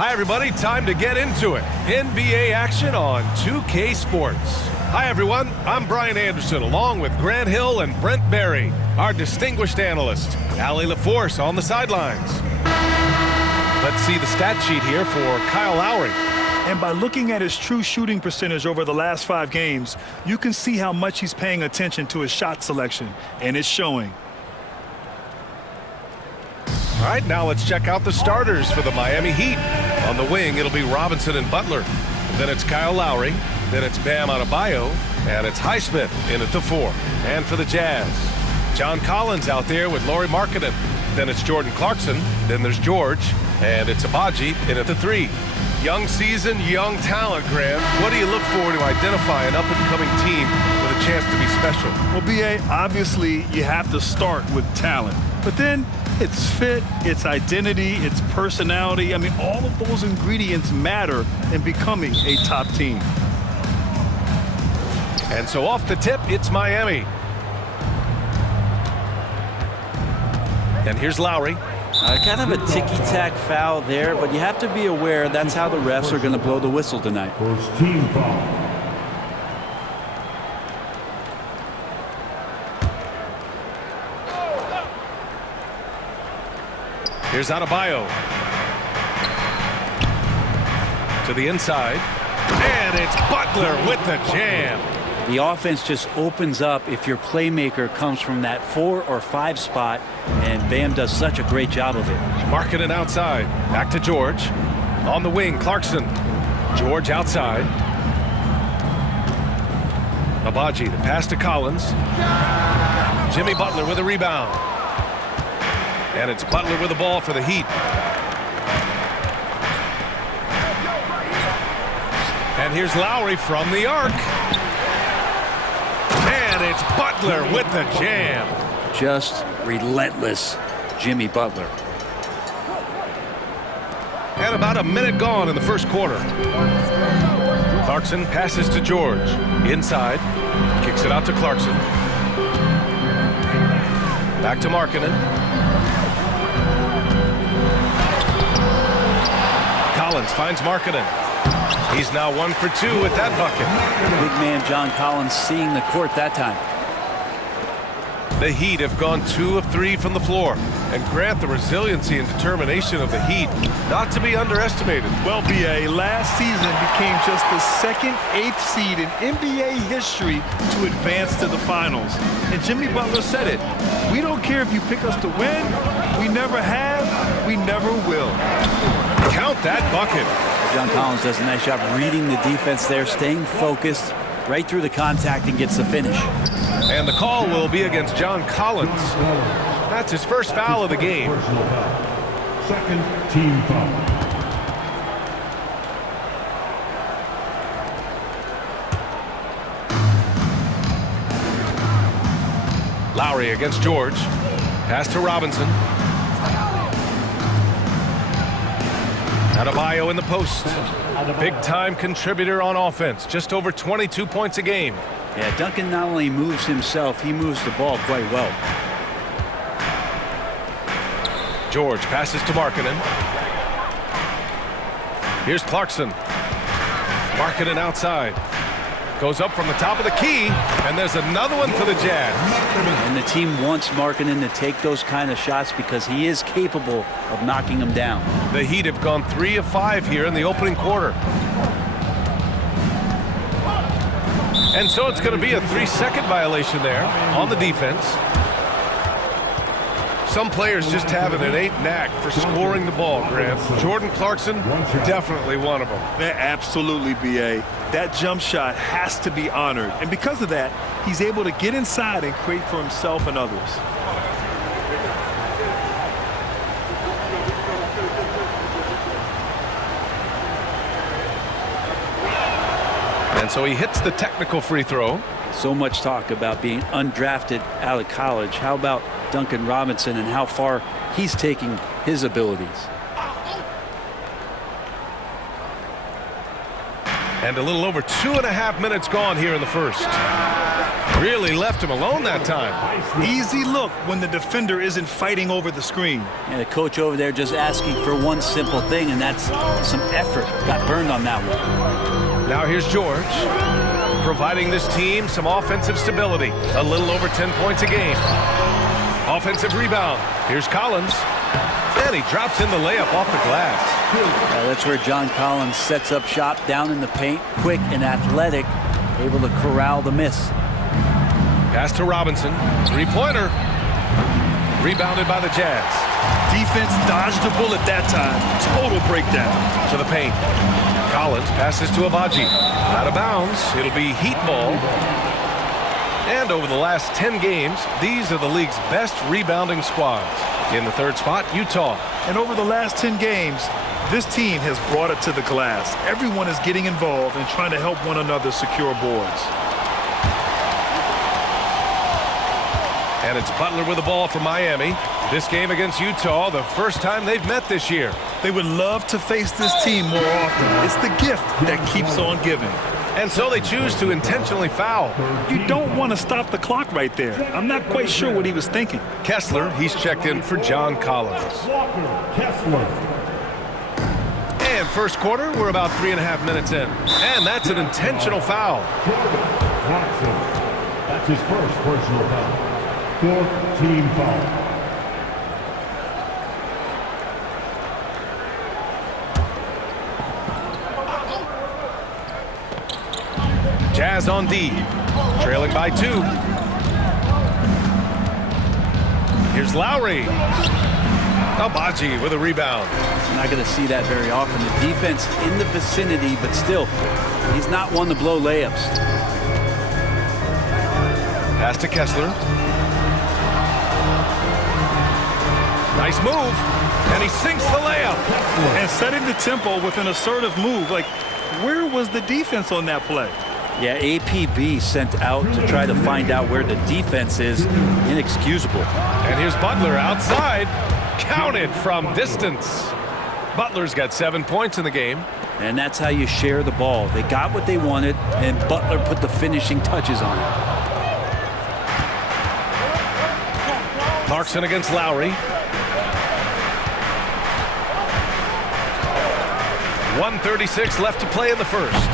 Hi, everybody. Time to get into it. NBA action on 2K Sports. Hi, everyone. I'm Brian Anderson, along with Grant Hill and Brent Berry, our distinguished analyst. Allie LaForce on the sidelines. Let's see the stat sheet here for Kyle Lowry. And by looking at his true shooting percentage over the last 5 games, you can see how much he's paying attention to his shot selection, and it's showing. All right, now let's check out the starters for the Miami Heat. On the wing, it'll be Robinson and Butler. Then it's Kyle Lowry. Then it's Bam Adebayo. And it's Highsmith in at the 4. And for the Jazz, John Collins out there with Lauri Markkanen. Then it's Jordan Clarkson. Then there's George. And it's Abaji in at the 3. Young season, young talent, Graham. What do you look for to identify an up-and-coming team with a chance to be special? Well, B.A., obviously you have to start with talent. But then it's fit, it's identity, it's personality. I mean, all of those ingredients matter in becoming a top team. And so off the tip, it's Miami. And here's Lowry. Kind of a ticky-tack foul there, but you have to be aware that's how the refs are going to blow the whistle tonight. First team foul. Here's Adebayo. To the inside. And it's Butler with the jam. The offense just opens up if your playmaker comes from that 4 or 5 spot, and Bam does such a great job of it. Markkanen outside. Back to George. On the wing, Clarkson. George outside. Abaji, the pass to Collins. Jimmy Butler with a rebound. And it's Butler with the ball for the Heat. And here's Lowry from the arc. And it's Butler with the jam. Just relentless Jimmy Butler. And about a minute gone in the first quarter. Clarkson passes to George. Inside. Kicks it out to Clarkson. Back to Markkanen. Collins finds Markkanen. He's now 1 for 2 with that bucket. Big man John Collins seeing the court that time. The Heat have gone 2 of 3 from the floor. And Grant, the resiliency and determination of the Heat, not to be underestimated. Well, B.A., last season became just the 2nd, 8th seed in NBA history to advance to the finals. And Jimmy Butler said it. We don't care if you pick us to win. We never have. We never will. Count that bucket. John Collins does a nice job reading the defense there, staying focused right through the contact and gets the finish. And the call will be against John Collins. That's his first foul of the game. Personal foul. Second team foul. Lowry against George. Pass to Robinson. Adebayo in the post. Big-time contributor on offense. Just over 22 points a game. Yeah, Duncan not only moves himself, he moves the ball quite well. George passes to Markkanen. Here's Clarkson. Markkanen outside. Goes up from the top of the key, and there's another one for the Jazz. And the team wants Markkanen to take those kind of shots because he is capable of knocking them down. The Heat have gone 3 of 5 here in the opening quarter. And so it's going to be a 3-second violation there on the defense. Some players just have an innate knack for scoring the ball, Grant. Jordan Clarkson, definitely one of them. Yeah, absolutely, B.A. That jump shot has to be honored. And because of that, he's able to get inside and create for himself and others. And so he hits the technical free throw. So much talk about being undrafted out of college. How about Duncan Robinson and how far he's taking his abilities? And a little over 2.5 minutes gone here in the first. Really left him alone that time. Easy look when the defender isn't fighting over the screen. And the coach over there just asking for one simple thing, and that's some effort. Got burned on that one. Now here's George, providing this team some offensive stability. A little over 10 points a game. Offensive rebound. Here's Collins. And he drops in the layup off the glass. That's where John Collins sets up shop down in the paint, quick and athletic, able to corral the miss. Pass to Robinson. Three-pointer. Rebounded by the Jazz. Defense dodged the bullet that time. Total breakdown. To the paint. Collins passes to Abaji. Out of bounds. It'll be Heat ball. And over the last 10 games, these are the league's best rebounding squads. In the third spot, Utah. And over the last 10 games, this team has brought it to the glass. Everyone is getting involved and trying to help one another secure boards. And it's Butler with the ball for Miami. This game against Utah, the first time they've met this year. They would love to face this team more often. It's the gift that keeps on giving. And so they choose to intentionally foul. You don't want to stop the clock right there. I'm not quite sure what he was thinking. Kessler, he's checked in for John Collins. Kessler. And first quarter, we're about 3.5 minutes in. And that's an intentional foul. That's his first personal foul. Fourth team foul. Jazz on D, trailing by 2. Here's Lowry. Abaji with a rebound. You're not going to see that very often. The defense in the vicinity, but still, he's not one to blow layups. Pass to Kessler. Nice move, and he sinks the layup. And setting the tempo with an assertive move. Like, where was the defense on that play? Yeah, APB sent out to try to find out where the defense is. Inexcusable. And here's Butler outside. Counted from distance. Butler's got 7 points in the game. And that's how you share the ball. They got what they wanted, and Butler put the finishing touches on it. Clarkson against Lowry. 1:36 left to play in the first.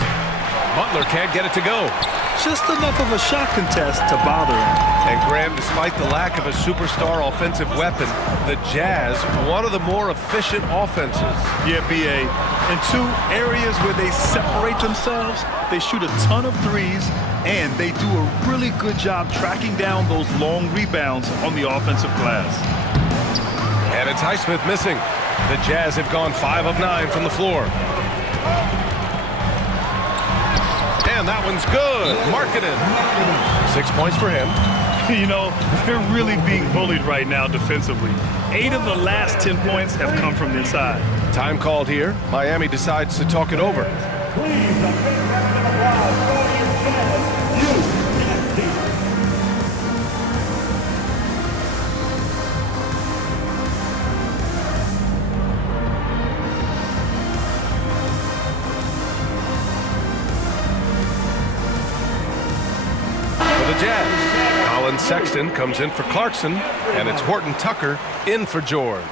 Butler can't get it to go. Just enough of a shot contest to bother him. And Graham, despite the lack of a superstar offensive weapon, the Jazz, one of the more efficient offenses. Yeah, BA. In 2 areas where they separate themselves, they shoot a ton of threes, and they do a really good job tracking down those long rebounds on the offensive glass. And it's Highsmith missing. The Jazz have gone 5 of 9 from the floor. And that one's good. Markkanen. 6 points for him. You know, they're really being bullied right now defensively. 8 of the last 10 points have come from inside. Time called here. Miami decides to talk it over. Please, a big round of applause for your Jazz. Jazz. Colin Sexton comes in for Clarkson, and it's Horton Tucker in for George.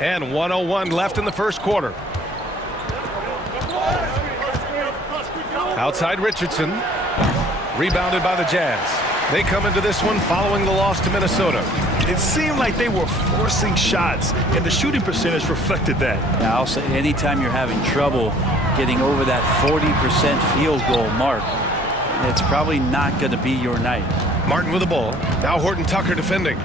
And 1:01 left in the first quarter. Outside Richardson. Rebounded by the Jazz. They come into this one following the loss to Minnesota. It seemed like they were forcing shots, and the shooting percentage reflected that. Yeah, I'll say anytime you're having trouble getting over that 40% field goal mark, it's probably not going to be your night. Martin with the ball. Now Horton Tucker defending.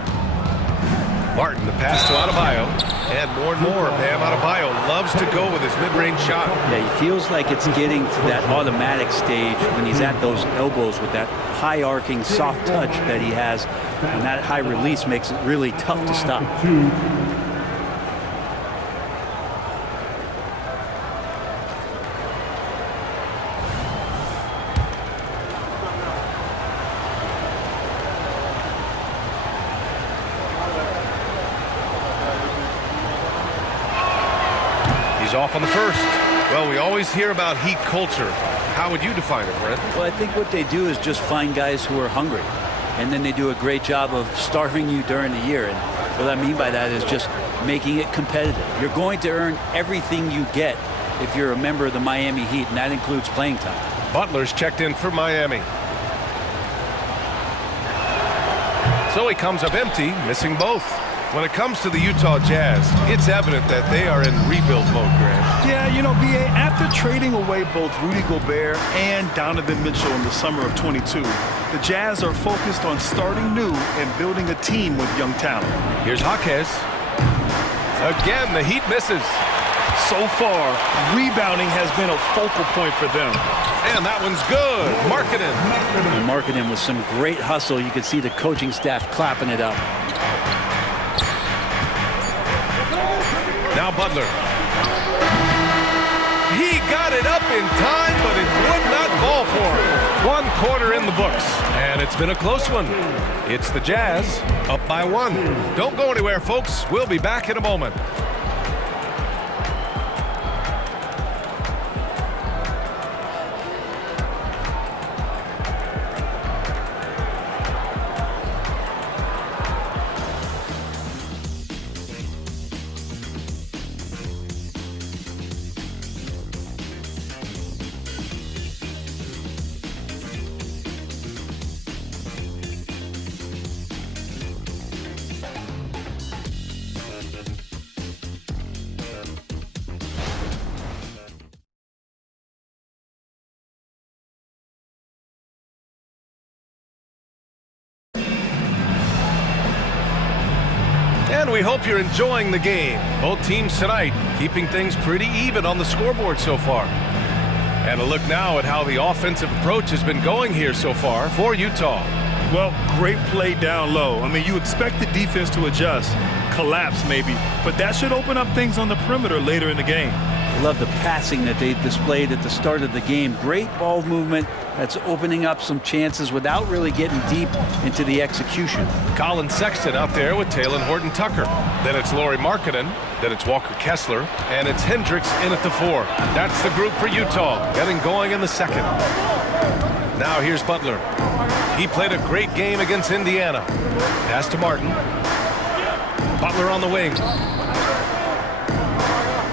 Martin, the pass to Adebayo. And more, Bam Adebayo loves to go with his mid-range shot. Yeah, he feels like it's getting to that automatic stage when he's at those elbows with that high-arcing soft touch that he has. And that high release makes it really tough to stop. He's off on the first. Well, we always hear about Heat culture. How would you define it, Brent? Well, I think what they do is just find guys who are hungry. And then they do a great job of starving you during the year. And what I mean by that is just making it competitive. You're going to earn everything you get if you're a member of the Miami Heat, and that includes playing time. Butler's checked in for Miami. So he comes up empty, missing both. When it comes to the Utah Jazz, it's evident that they are in rebuild mode, Grant. Yeah, you know, BA, after trading away both Rudy Gobert and Donovan Mitchell in the summer of 22, the Jazz are focused on starting new and building a team with young talent. Here's Jaquez. Again, the Heat misses. So far, rebounding has been a focal point for them. And that one's good. Markkanen. And Markkanen with some great hustle. You can see the coaching staff clapping it up. Now Butler. He got it up in time, but it would not fall for him. 1 quarter in the books, and it's been a close one. It's the Jazz up by 1. Don't go anywhere, folks. We'll be back in a moment. And we hope you're enjoying the game. Both teams tonight keeping things pretty even on the scoreboard so far. And a look now at how the offensive approach has been going here so far for Utah. Well, great play down low. I mean, you expect the defense to adjust, collapse maybe, but that should open up things on the perimeter later in the game. I love the passing that they displayed at the start of the game. Great ball movement that's opening up some chances without really getting deep into the execution. Colin Sexton out there with Talen Horton-Tucker. Then it's Lauri Markkanen. Then it's Walker Kessler. And it's Hendricks in at the 4. That's the group for Utah, getting going in the second. Now here's Butler. He played a great game against Indiana. Pass to Martin. Butler on the wing.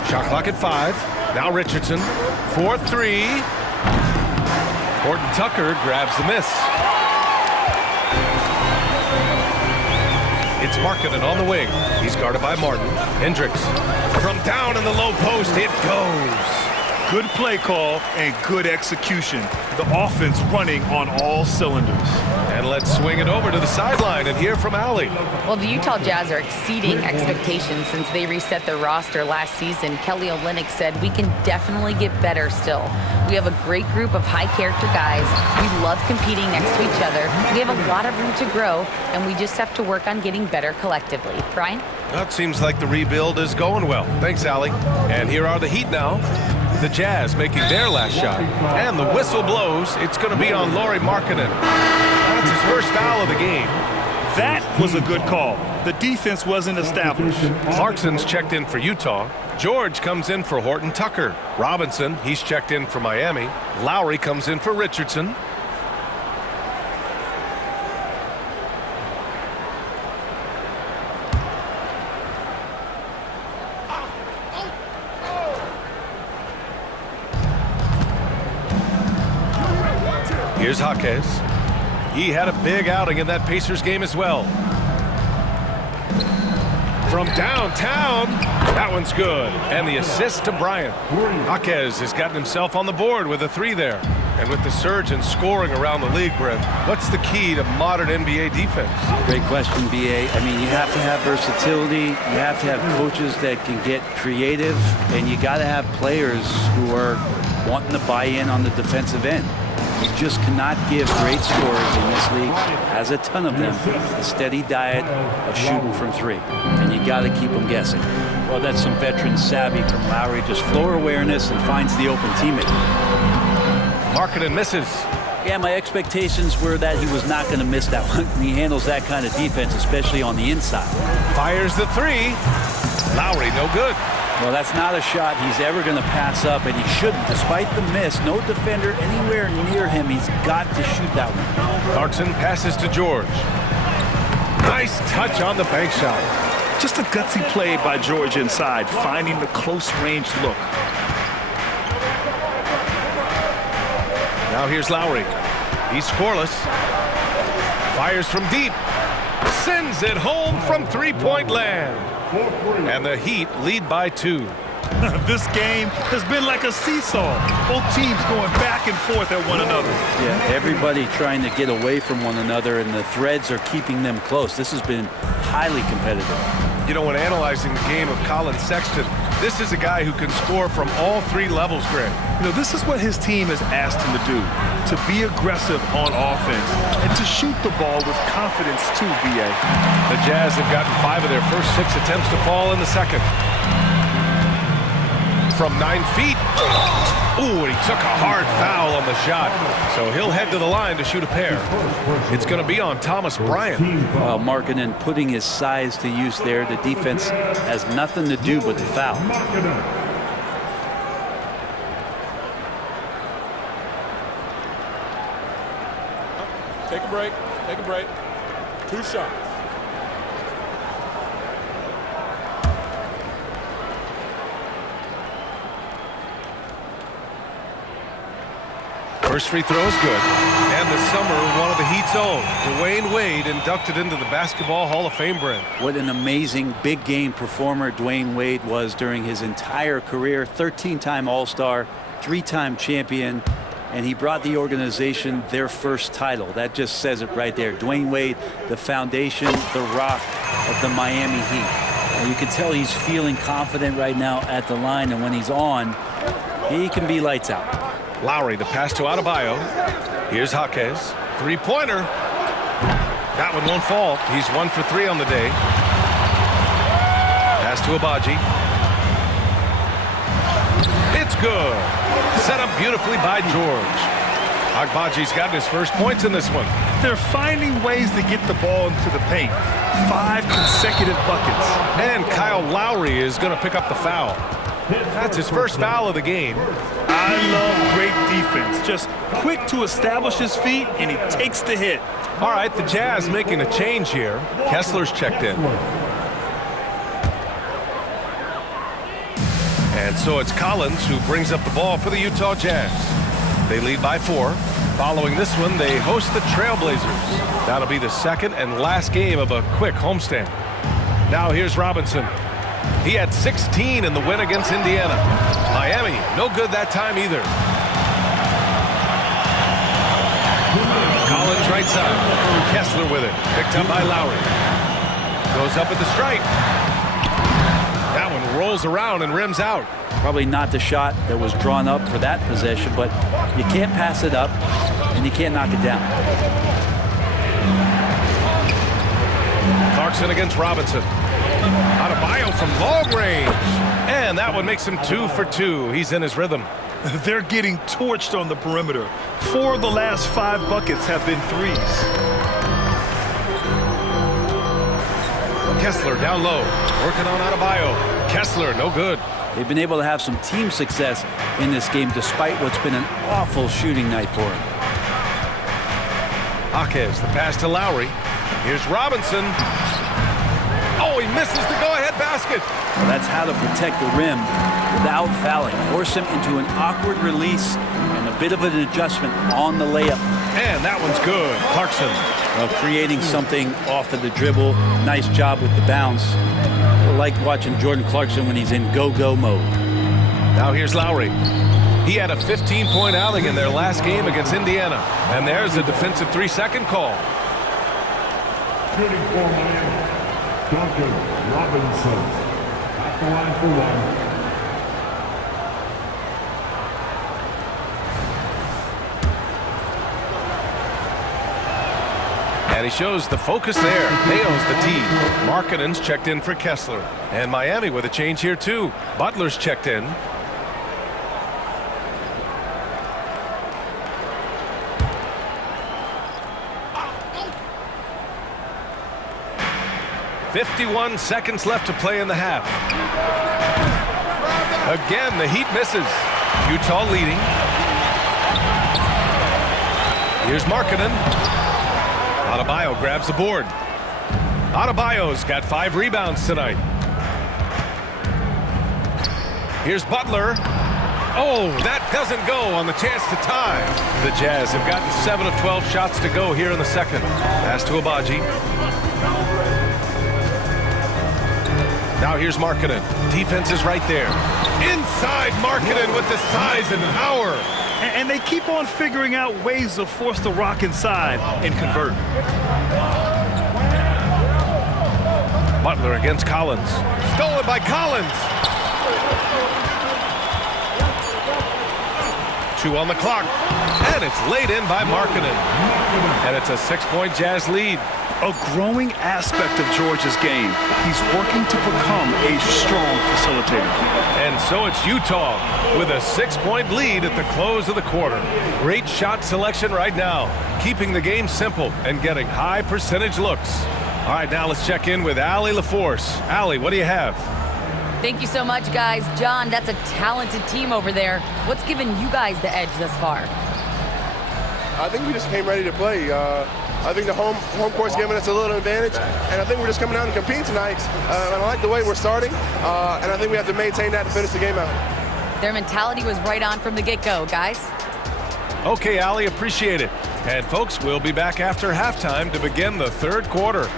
Shot clock at 5. Now Richardson. 4-3. Horton-Tucker grabs the miss. It's Markkanen on the wing. He's guarded by Martin. Hendricks. From down in the low post, it goes. Good play call and good execution. The offense running on all cylinders. And let's swing it over to the sideline and hear from Allie. Well, the Utah Jazz are exceeding expectations since they reset their roster last season. Kelly Olynyk said, "We can definitely get better still. We have a great group of high-character guys. We love competing next to each other. We have a lot of room to grow, and we just have to work on getting better collectively." Brian? Well, it seems like the rebuild is going well. Thanks, Allie. And here are the Heat now. The Jazz making their last shot. And the whistle blows. It's going to be on Lauri Markkanen. That's his first foul of the game. That was a good call. The defense wasn't established. Clarkson's checked in for Utah. George comes in for Horton-Tucker. Robinson, he's checked in for Miami. Lowry comes in for Richardson. Here's Jaquez. He had a big outing in that Pacers game as well. From downtown, that one's good. And the assist to Bryant. Jaquez has gotten himself on the board with a 3 there. And with the surge in scoring around the league, Brent, what's the key to modern NBA defense? Great question, BA. I mean, you have to have versatility. You have to have coaches that can get creative. And you got to have players who are wanting to buy in on the defensive end. You just cannot give great scorers in this league, has a ton of them, a steady diet of shooting from 3. And you got to keep them guessing. Well, that's some veteran savvy from Lowry, just floor awareness and finds the open teammate. Markkanen misses. Yeah, my expectations were that he was not going to miss that one. He handles that kind of defense, especially on the inside. Fires the 3. Lowry, no good. Well, that's not a shot he's ever going to pass up, and he shouldn't. Despite the miss, no defender anywhere near him. He's got to shoot that one. Clarkson passes to George. Nice touch on the bank shot. Just a gutsy play by George inside, finding the close-range look. Now here's Lowry. He's scoreless. Fires from deep. Sends it home from three-point land. And the Heat lead by 2. This game has been like a seesaw. Both teams going back and forth at one another. Yeah, everybody trying to get away from one another, and the threads are keeping them close. This has been highly competitive. You know, when analyzing the game of Colin Sexton, this is a guy who can score from all 3 levels, Greg. You know, this is what his team has asked him to do, to be aggressive on offense and to shoot the ball with confidence too, B.A. The Jazz have gotten 5 of their first 6 attempts to fall in the second. From 9 feet. Ooh, and he took a hard foul on the shot. So he'll head to the line to shoot a pair. It's going to be on Thomas Bryant. Markkanen putting his size to use there. The defense has nothing to do but the foul. Take a break. Take a break. 2 shots. First free throw is good. And the summer of one of the Heat's own, Dwayne Wade, inducted into the Basketball Hall of Fame, Brent. What an amazing big game performer Dwayne Wade was during his entire career. 13-time All-Star, 3-time champion, and he brought the organization their first title. That just says it right there. Dwayne Wade, the foundation, the rock of the Miami Heat. And you can tell he's feeling confident right now at the line, and when he's on, he can be lights out. Lowry, the pass to Adebayo. Here's Jaquez. Three-pointer. That one won't fall. He's 1 for 3 on the day. Pass to Agbaji. It's good. Set up beautifully by George. Agbaji's gotten his first points in this one. They're finding ways to get the ball into the paint. 5 consecutive buckets. And Kyle Lowry is going to pick up the foul. That's his first foul of the game. I love great defense. Just quick to establish his feet, and he takes the hit. All right, the Jazz making a change here. Kessler's checked in. And so it's Collins who brings up the ball for the Utah Jazz. They lead by 4. Following this one, they host the Trailblazers. That'll be the second and last game of a quick homestand. Now here's Robinson. He had 16 in the win against Indiana. Miami, no good that time either. Collins right side. Kessler with it. Picked up by Lowry. Goes up at the stripe. That one rolls around and rims out. Probably not the shot that was drawn up for that possession, but you can't pass it up and you can't knock it down. Clarkson against Robinson. Adebayo from long range. And that one makes him 2 for 2. He's in his rhythm. They're getting torched on the perimeter. 4 of the last 5 buckets have been threes. Kessler down low. Working on Adebayo. Kessler, no good. They've been able to have some team success in this game despite what's been an awful shooting night for him. Jaquez, the pass to Lowry. Here's Robinson. Oh, he misses the go-ahead basket. Well, that's how to protect the rim without fouling. Force him into an awkward release and a bit of an adjustment on the layup. And that one's good. Clarkson. Creating something off of the dribble. Nice job with the bounce. I like watching Jordan Clarkson when he's in go-go mode. Now here's Lowry. He had a 15-point outing in their last game against Indiana. And there's a defensive 3-second call. Shooting for Miami, Duncan Robinson. At the line for 1. And he shows the focus there. Nails the tee. Markkanen's checked in for Kessler. And Miami with a change here too. Butler's checked in. "51 seconds left to play in the half." Again, the Heat misses. Utah leading. Here's Markkanen. Adebayo grabs the board. Adebayo's got 5 rebounds tonight. Here's Butler. Oh, that doesn't go on the chance to tie. The Jazz have gotten 7 of 12 shots to go here in the second. Pass to Agbaji. Now here's Markkanen. Defense is right there. Inside Markkanen with the size and power. And they keep on figuring out ways to force the rock inside and convert. Butler against Collins. Stolen by Collins. 2 on the clock. And it's laid in by Markkanen. And it's a 6-point Jazz lead. A growing aspect of George's game. He's working to become a strong facilitator. And so it's Utah with a 6-point lead at the close of the quarter. Great shot selection right now, keeping the game simple and getting high percentage looks. All right, now let's check in with Allie LaForce. Allie, what do you have? Thank you so much, guys. John, that's a talented team over there. What's given you guys the edge thus far? I think we just came ready to play. I think the home court's giving us a little advantage, and I think we're just coming out and competing tonight. And I like the way we're starting, and I think we have to maintain that to finish the game out. Their mentality was right on from the get-go, guys. Okay, Allie, appreciate it. And folks, we'll be back after halftime to begin the third quarter.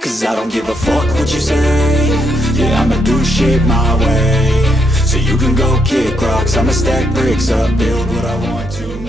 Cause I don't give a fuck what you say. Yeah, I'ma do shit my way. So you can go kick rocks, I'ma stack bricks up, build what I want to.